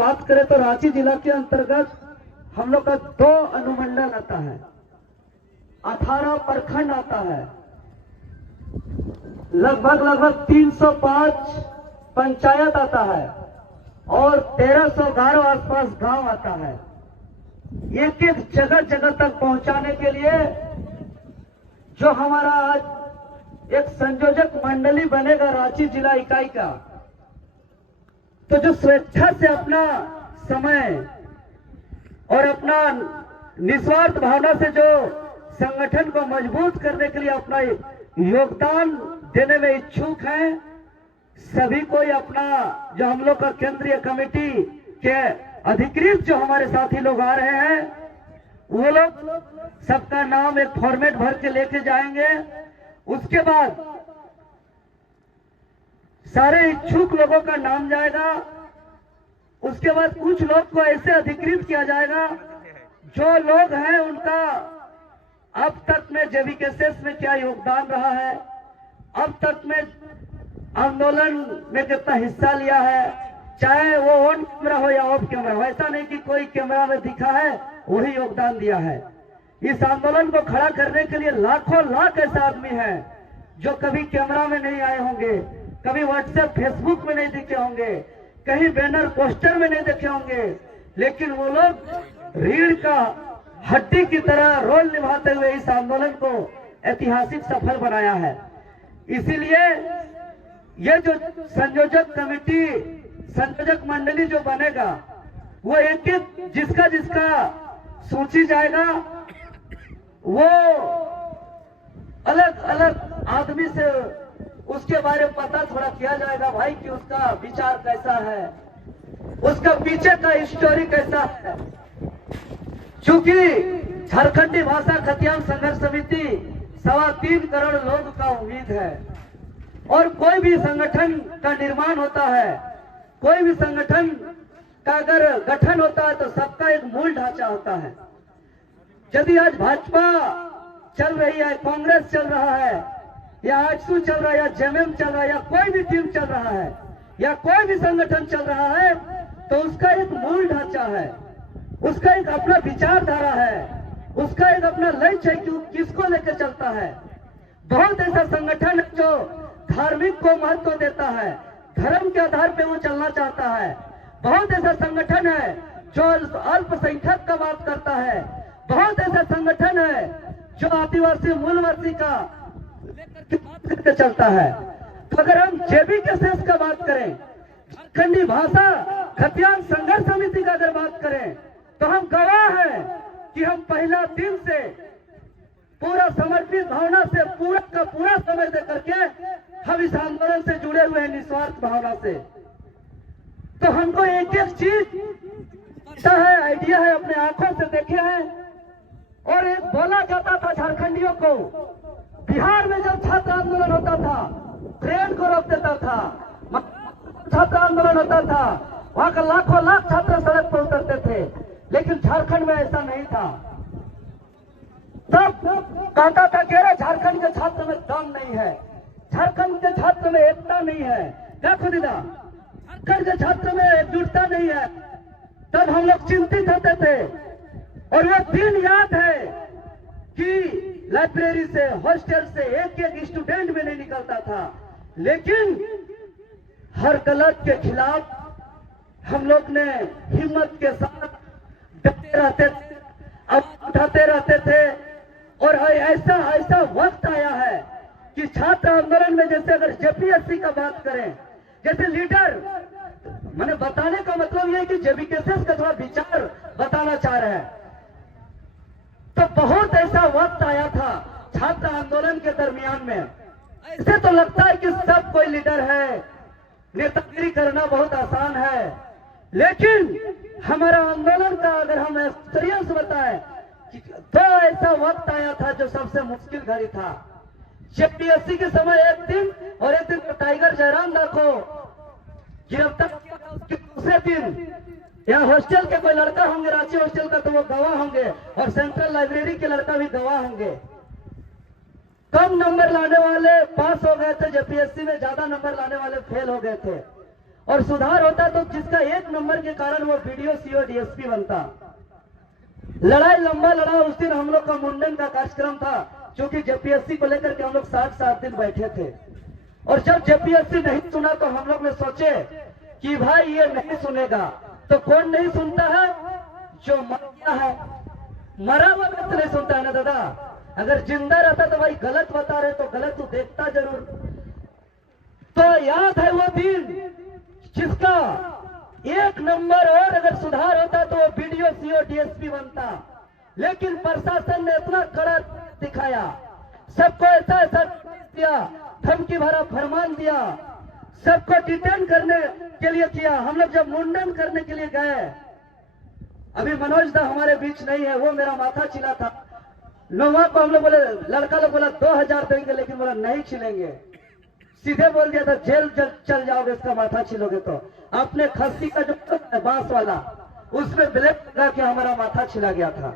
बात करें तो रांची जिला के अंतर्गत हम लोग का 2 अनुमंडल आता है, 18 प्रखंड आता है, लगभग 305 पंचायत आता है और 1311 आसपास गांव आता है। एक एक जगह जगह तक पहुंचाने के लिए जो हमारा आज एक संयोजक मंडली बनेगा रांची जिला इकाई का, तो जो स्वेच्छा से अपना समय और अपना निस्वार्थ भावना से जो संगठन को मजबूत करने के लिए अपना योगदान देने में इच्छुक हैं, सभी को अपना जो हम लोग का केंद्रीय कमेटी के अधिकृत जो हमारे साथी लोग आ रहे हैं, वो लोग सबका नाम एक फॉर्मेट भर के लेके जाएंगे। उसके बाद सारे इच्छुक लोगों का नाम जाएगा। उसके बाद कुछ लोग को ऐसे अधिकृत किया जाएगा जो लोग हैं उनका अब तक में जेबीकेएसएस में क्या योगदान रहा है, अब तक में आंदोलन में कितना हिस्सा लिया है, चाहे वो ऑन कैमरा हो या ऑफ कैमरा हो। ऐसा नहीं कि कोई कैमरा में दिखा है वही योगदान दिया है। इस आंदोलन को खड़ा करने के लिए लाखों लाख ऐसा आदमी है जो कभी कैमरा में नहीं आए होंगे, कभी व्हाट्सएप फेसबुक में नहीं दिखे होंगे, कहीं बैनर पोस्टर में नहीं देखे होंगे, लेकिन वो लोग रीढ़ का हड्डी की तरह रोल निभाते हुए इस आंदोलन को ऐतिहासिक सफल बनाया है। इसीलिए ये जो संयोजक कमेटी, संयोजक मंडली जो बनेगा, वो एक एक जिसका जिसका सोची जाएगा, वो अलग अलग आदमी से उसके बारे में पता थोड़ा किया जाएगा भाई कि उसका विचार कैसा है, उसका पीछे का स्टोरी कैसा है। चूंकि झारखंडी भाषा खतियान संघर्ष समिति 3.25 करोड़ लोग का उम्मीद है और कोई भी संगठन का निर्माण होता है, कोई भी संगठन का अगर गठन होता है तो सबका एक मूल ढांचा होता है। यदि आज भाजपा चल रही है, कांग्रेस चल रहा है, या आजसू चल रहा है, या जेएमएम चल रहा है, या कोई भी टीम चल रहा है, या कोई भी संगठन चल रहा है, तो उसका एक मूल ढांचा है, उसका एक अपना विचारधारा है, उसका एक अपना लक्ष्य है कि किसको लेकर चलता है। बहुत ऐसा संगठन है जो धार्मिक को महत्व देता है, धर्म के आधार पे वो चलना चाहता है। बहुत ऐसा संगठन है जो अल्पसंख्यक का बात करता है। बहुत ऐसा संगठन है जो आदिवासी मूलवासी का बात करके चलता है। तो अगर हम जेबीकेएसएस का बात करें, झारखंडी भाषा खतियान संघर्ष समिति का अगर बात करें, तो हम गवाह हैं कि हम पहला दिन से पूरा समर्पित भावना से पूरा का पूरा समय दे करके हम इस आंदोलन से जुड़े हुए हैं निस्वार्थ भावना से। तो हमको एक एक चीज ऐसा है, आइडिया है, अपने आंखों से देखे हैं। और एक बोला जाता था झारखंडियों को, बिहार में जब छात्र आंदोलन होता था ट्रेन को रोक देता था, छात्र आंदोलन होता था, वहां का लाखों लाख छात्र सड़क पर उतरते थे, लेकिन झारखंड में ऐसा नहीं था। तब कहता था कि अरे झारखंड के छात्र में दम नहीं है, झारखंड के छात्र में एकता नहीं है। क्या खुदीदा, झारखंड के छात्र में एकजुटता नहीं है। तब हम लोग चिंतित होते थे और वो दिन याद है कि लाइब्रेरी से, हॉस्टल से एक एक स्टूडेंट में नहीं निकलता था, लेकिन हर गलत के खिलाफ हम लोग ने हिम्मत के साथ डटे रहते थे, अब उठाते रहते थे। और ऐसा ऐसा वक्त आया है कि छात्र आंदोलन में, जैसे अगर जेपीएससी का बात करें, जैसे लीडर, मैंने बताने का मतलब यह है कि जेबीकेएसएस का थोड़ा विचार बताना चाह रहे हैं। तो बहुत ऐसा वक्त आया था छात्र आंदोलन के दरमियान में, ऐसे तो लगता है कि सब कोई लीडर है, नेतागिरी करना बहुत आसान है, लेकिन हमारा आंदोलन का अगर हम एक्सपीरियंस बताएं कि तो ऐसा वक्त आया था जो सबसे मुश्किल घड़ी था। जेपीएससी के समय एक दिन, और एक दिन तो टाइगर जयराम दास को गिरफ्तार, दूसरे दिन यहाँ हॉस्टल के कोई लड़का होंगे, रांची हॉस्टल का, तो वो गवाह होंगे, और सेंट्रल लाइब्रेरी के लड़का भी गवाह होंगे। कम नंबर लाने वाले पास हो गए थे जेपीएससी में, ज्यादा नंबर लाने वाले फेल हो गए थे। और सुधार होता तो जिसका 1 नंबर के कारण वो वीडियो सीओ डीएसपी बनता। लड़ाई लंबा लड़ा। उस दिन हम लोग का मुंडन का कार्यक्रम था, क्योंकि जेपीएससी को लेकर के हम लोग 60 दिन बैठे थे। और जब जेपीएससी नहीं सुना तो हम लोग ने सोचे कि भाई ये नहीं सुनेगा तो कौन नहीं सुनता है? जो मर गया है। मरा हुआ व्यक्ति नहीं सुनता है ना दादा। अगर जिंदा रहता तो भाई गलत बता रहे तो गलत तो देखता जरूर। तो याद है वो दिन जिसका 1 नंबर और अगर सुधार होता तो वो वीडियो सीओ डीएसपी बनता। लेकिन प्रशासन ने इतना कड़ा दिखाया, सबको ऐसा ऐसा दिया, धमकी भरा फरमान दिया, सबको डिटेन करने के लिए किया। हम लोग जब मुंडन करने के लिए गए, अभी मनोज दा हमारे बीच नहीं है, वो मेरा माथा छिला था। लोगों को हम लोग बोले, लड़का लोग बोला 2000 देंगे, लेकिन बोला नहीं छिलेंगे। सीधे बोल दिया था जेल चल जाओगे इसका माथा छिलोगे तो। आपने खस्सी का जो बांस वाला उसमें ब्लेड लगा के हमारा माथा छिला गया था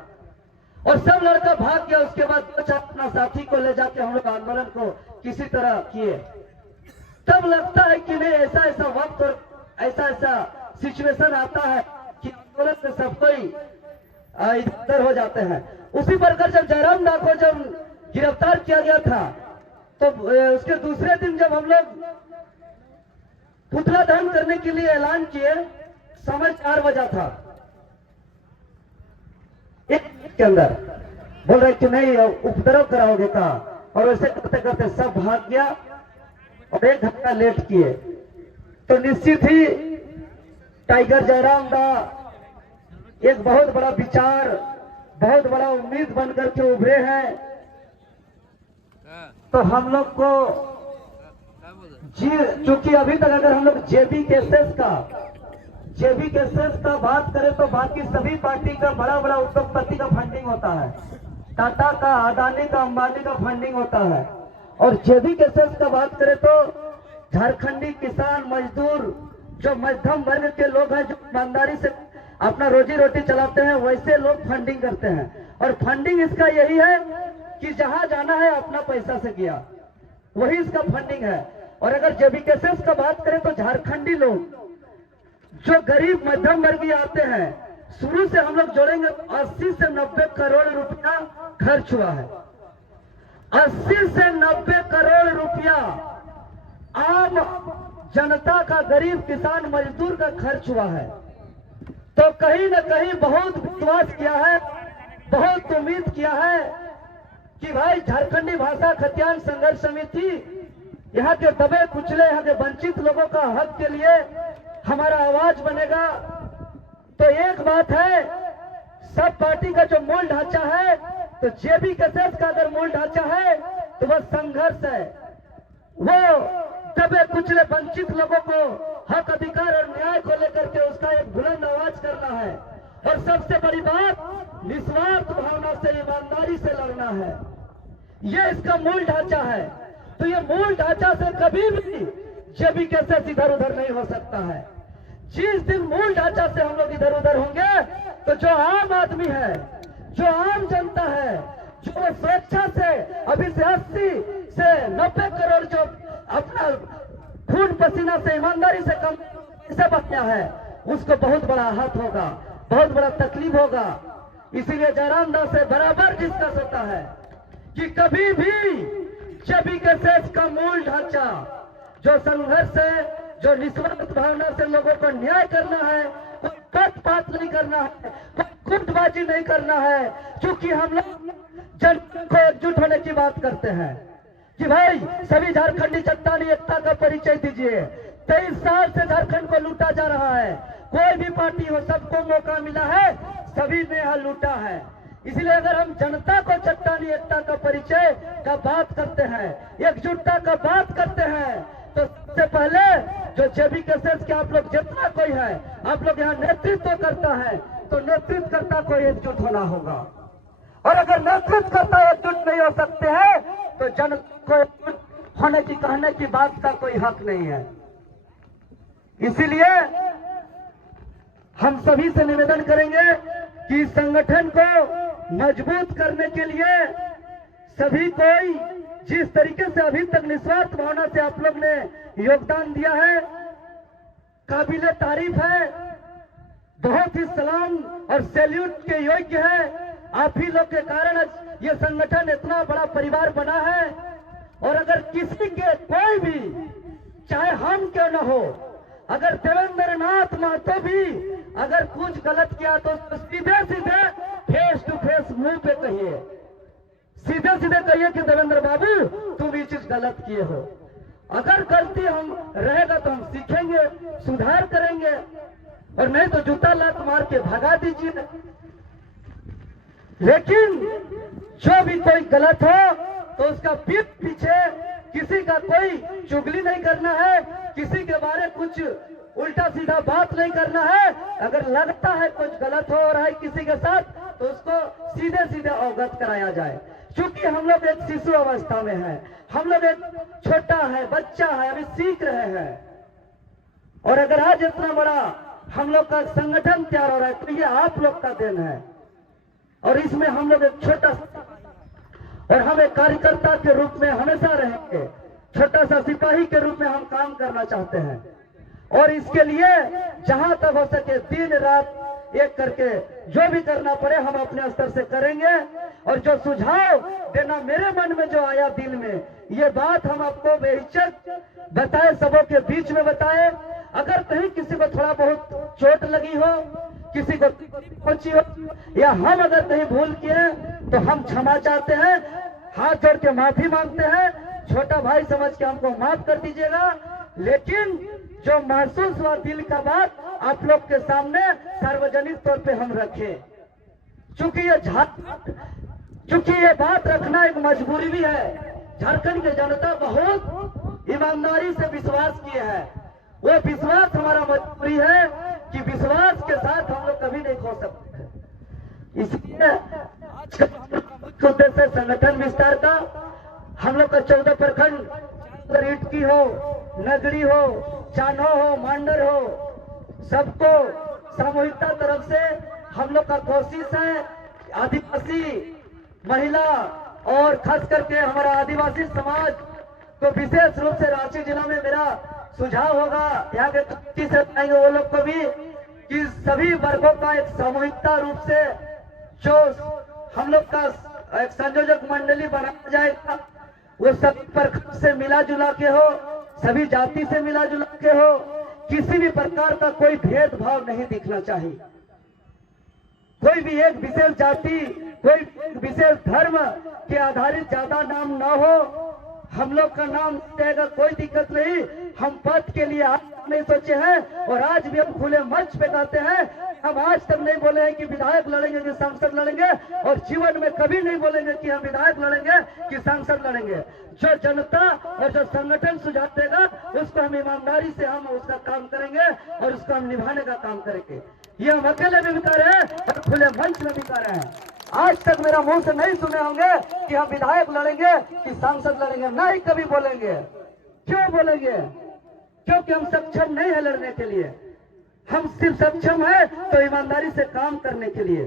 और सब लड़का भाग गया। उसके बाद 2-4 अपना साथी को ले जाके हम लोग आंदोलन को किसी तरह किए। तब लगता है कि नहीं, ऐसा ऐसा वक्त और ऐसा ऐसा सिचुएशन आता है कि आंदोलन से सब कोई इधर हो जाते हैं। उसी प्रकार जब जयराम दा को जब गिरफ्तार किया गया था तो उसके दूसरे दिन जब हम लोग पुतला दहन करने के लिए ऐलान किए, समय 4 बजा था, एक के अंदर बोल रहे कि नहीं उपद्रव कराओगे का, और वैसे करते करते सब भाग गया और 1 घंटा लेट किए। तो निश्चित ही टाइगर जयराम दा एक बहुत बड़ा विचार, बहुत बड़ा उम्मीद बनकर के उभरे हैं। तो हम लोग को जी, चूंकि अभी तक अगर हम लोग जेबी केसेस का बात करें तो बाकी सभी पार्टी का बड़ा बड़ा उद्योगपति का फंडिंग होता है, टाटा का, अदानी का, अंबानी का फंडिंग होता है। और जेबी केसेस का बात करें तो झारखंडी किसान मजदूर जो मध्यम वर्ग के लोग हैं, जो ईमानदारी से अपना रोजी रोटी चलाते हैं, वैसे लोग फंडिंग करते हैं। और फंडिंग इसका यही है कि जहां जाना है अपना पैसा से गया, वही इसका फंडिंग है। और अगर जेबी केसेस का बात करें तो झारखंडी लोग जो गरीब मध्यम वर्गीय आते हैं, शुरू से हम लोग जोड़ेंगे 80 से 90 करोड़ रुपया खर्च हुआ है। 80 से 90 करोड़ रुपया आम जनता का, गरीब किसान मजदूर का खर्च हुआ है। तो कहीं न कहीं बहुत विश्वास किया है, बहुत उम्मीद किया है कि भाई झारखंडी भाषा खतियान संघर्ष समिति यहाँ के दबे कुचले, यहाँ के वंचित लोगों का हक के लिए हमारा आवाज बनेगा। तो एक बात है, सब पार्टी का जो मूल ढांचा है, तो जेबी केसेस का अगर मूल ढांचा है तो वह संघर्ष है। वो दबे कुचले वंचित लोगों को हक, अधिकार और न्याय को लेकर के उसका एक बुलंद आवाज करना है। और सबसे बड़ी बात, निस्वार्थ भावना से, ईमानदारी से लड़ना है। ये इसका मूल ढांचा है। तो ये मूल ढांचा से कभी भी जेबी केसेस इधर उधर नहीं हो सकता है। जिस दिन मूल ढांचा से हम लोग इधर उधर होंगे तो जो आम आदमी है, जो आम जनता है, जो स्वेच्छा से अभी से 80 से 90 करोड़ जो अपना खून पसीना से, ईमानदारी से कम से बचा है, उसको बहुत बड़ा आहत होगा, बहुत बड़ा तकलीफ होगा। इसीलिए जयराम दा से बराबर डिस्कस होता है कि कभी भी जेबी केसेस का मूल ढांचा जो संघर्ष है, जो निस्वार्थ भावना से लोगों को न्याय करना है, कोई पक्षपात नहीं करना है, कोई गुटबाजी नहीं करना है। क्योंकि हम लोग जन को एकजुट होने की बात करते हैं कि भाई सभी झारखंडी चट्टानी एकता का परिचय दीजिए। 23 साल से झारखंड को लूटा जा रहा है, कोई भी पार्टी हो, सबको मौका मिला है, सभी ने यहाँ लूटा है। इसलिए अगर हम जनता को चट्टानी एकता का परिचय का बात करते हैं, एकजुटता का बात करते हैं, तो सबसे पहले जो जेबी केसेस के आप लोग जितना कोई है, आप लोग यहाँ नेतृत्व करता है, तो नेतृत्वकर्ता को एकजुट होना होगा। और अगर नेतृत्वकर्ता एकजुट नहीं हो सकते हैं तो जन को एकजुट होने की, कहने की बात का कोई हक नहीं है। इसीलिए हम सभी से निवेदन करेंगे कि इस संगठन को मजबूत करने के लिए सभी कोई जिस तरीके से अभी तक निस्वार्थ भावना से आप लोग ने योगदान दिया है, काबिले तारीफ है, बहुत ही सलाम और सैल्यूट के योग्य है। आप ही लोग के कारण ये संगठन इतना बड़ा परिवार बना है। और अगर किसी के कोई भी, चाहे हम क्यों न हो, अगर देवेंद्र नाथ महतो भी अगर कुछ गलत किया तो सीधे सीधे फेस टू फेस मुंह पे कहिए, सीधे सीधे कहिए कि देवेंद्र बाबू तुम ये चीज गलत किए हो। अगर गलती हम रहेगा तो हम सीखेंगे, सुधार करेंगे, और नहीं तो जूता लात मार के भगा दीजिए। लेकिन जो भी कोई गलत हो तो उसका पीठ पीछे किसी का कोई चुगली नहीं करना है, किसी के बारे कुछ उल्टा सीधा बात नहीं करना है। अगर लगता है कुछ गलत हो रहा है किसी के साथ तो उसको सीधे सीधे अवगत कराया जाए। क्योंकि हम लोग एक शिशु अवस्था में है, हम लोग एक छोटा है, बच्चा है, अभी सीख रहे हैं। और अगर आज इतना बड़ा हम लोग का संगठन तैयार हो रहा है तो ये आप लोग का देन है। और इसमें हम लोग एक छोटा, और हम एक कार्यकर्ता के रूप में हमेशा रहेंगे, छोटा सा सिपाही के रूप में हम काम करना चाहते हैं। और इसके लिए जहां तक हो सके दिन रात एक करके जो भी करना पड़े हम अपने स्तर से करेंगे। और जो सुझाव देना मेरे मन में जो आया दिल में, ये बात हम आपको बेहिचक बताए, सबों के बीच में बताए। अगर कहीं किसी को थोड़ा बहुत चोट लगी हो, किसी को पहुंची हो, या हम अगर कहीं भूल किए तो हम क्षमा चाहते हैं, हाथ जोड़ के माफी मांगते हैं। छोटा भाई समझ के हमको माफ कर दीजिएगा। लेकिन जो महसूस हुआ दिल का बात आप लोग के सामने सार्वजनिक तौर पे हम रखें, क्योंकि ये बात रखना एक मजबूरी भी है। झारखंड की जनता बहुत ईमानदारी से विश्वास किए है, वो विश्वास हमारा मजबूरी है कि विश्वास के साथ हम लोग कभी नहीं खो सकते। इसलिए उद्देश्य संगठन विस्तार का हम लोग का 14 प्रखंड इटकी हो, नगरी हो, चानो हो, मांडर हो, सबको सामूहिकता तरफ से हम लोग का कोशिश है। आदिवासी महिला और खास करके हमारा आदिवासी समाज को विशेष रूप से रांची जिला में मेरा सुझाव होगा, यहाँ के से आएंगे वो लोग को भी, कि सभी वर्गों का एक सामूहिकता रूप से जो हम लोग का एक संयोजक मंडली बनाया जाएगा, वो सभी प्रकार से मिला जुला के हो, सभी जाति से मिला जुला के हो, किसी भी प्रकार का कोई भेदभाव नहीं दिखना चाहिए। कोई भी एक विशेष जाति, कोई विशेष धर्म के आधारित ज्यादा नाम ना हो। हम लोग का नाम रहेगा, कोई दिक्कत नहीं। हम पद के लिए आज नहीं सोचे हैं, और आज भी हम खुले मंच पे कहते हैं। हम आज तक नहीं बोले हैं कि विधायक लड़ेंगे कि सांसद लड़ेंगे, और जीवन में कभी नहीं बोलेंगे कि हम विधायक लड़ेंगे कि सांसद लड़ेंगे। जो जनता और जो संगठन सुझाव देगा उसको हम ईमानदारी से हम उसका काम करेंगे और उसको हम निभाने का काम करेंगे। ये हम अकेले भी कर रहे हैं और खुले मंच में भी कर रहे हैं। आज तक मेरा मुंह से नहीं सुने होंगे कि हम विधायक लड़ेंगे कि सांसद लड़ेंगे, नहीं कभी बोलेंगे। क्यों बोलेंगे? क्योंकि हम सक्षम नहीं है लड़ने के लिए। हम सिर्फ सक्षम है तो ईमानदारी से काम करने के लिए।